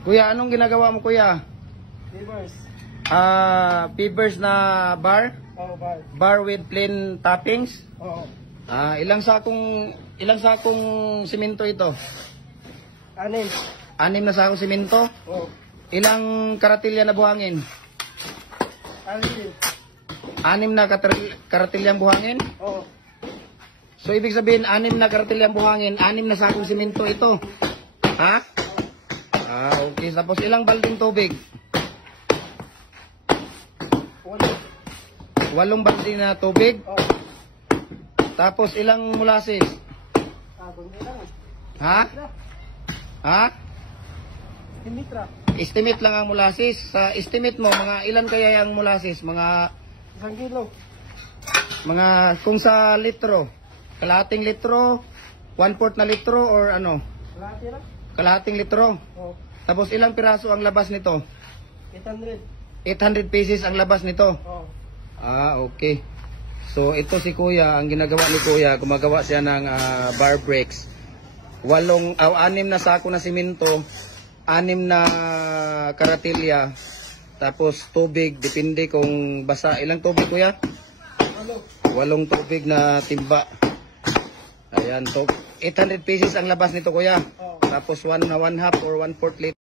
Kuya, anong ginagawa mo, kuya? Flavors. Peppers na bar? Oo, bar. Bar with plain toppings? Oo. Ilang sakong simento ito? 6. 6 na sakong simento? Oo. Ilang karatilya na buhangin? 6. 6 na karatilyang buhangin? Oo. So, ibig sabihin, 6 na karatilyang buhangin, 6 na sakong simento ito. Ha? Okay. Tapos, ilang balding tubig? 8 balding na tubig? Oo. Tapos, ilang molasses? Kundi lang. Ha? Ha? Litra. Estimate lang ang molasses. Sa estimate mo, mga ilan kaya yung molasses? 1 kilo. Kung sa litro, kalahating litro, 1/4 na litro, or ano? Kalahati lang. Kalahating litro. Oo. Tapos ilang piraso ang labas nito? 800. 800 pieces ang labas nito. Oo. Okay. So ito si Kuya, ang ginagawa ni Kuya, gumagawa siya ng bar bricks. 6 na sako na simento, 6 na karatilya, tapos tubig, depende kung basa. Ilang tubig, Kuya? 8 tubig na timba. Ayan, 800 pieces ang labas nito, Kuya. Oo. Tapos 1/2 or 1/4 liter.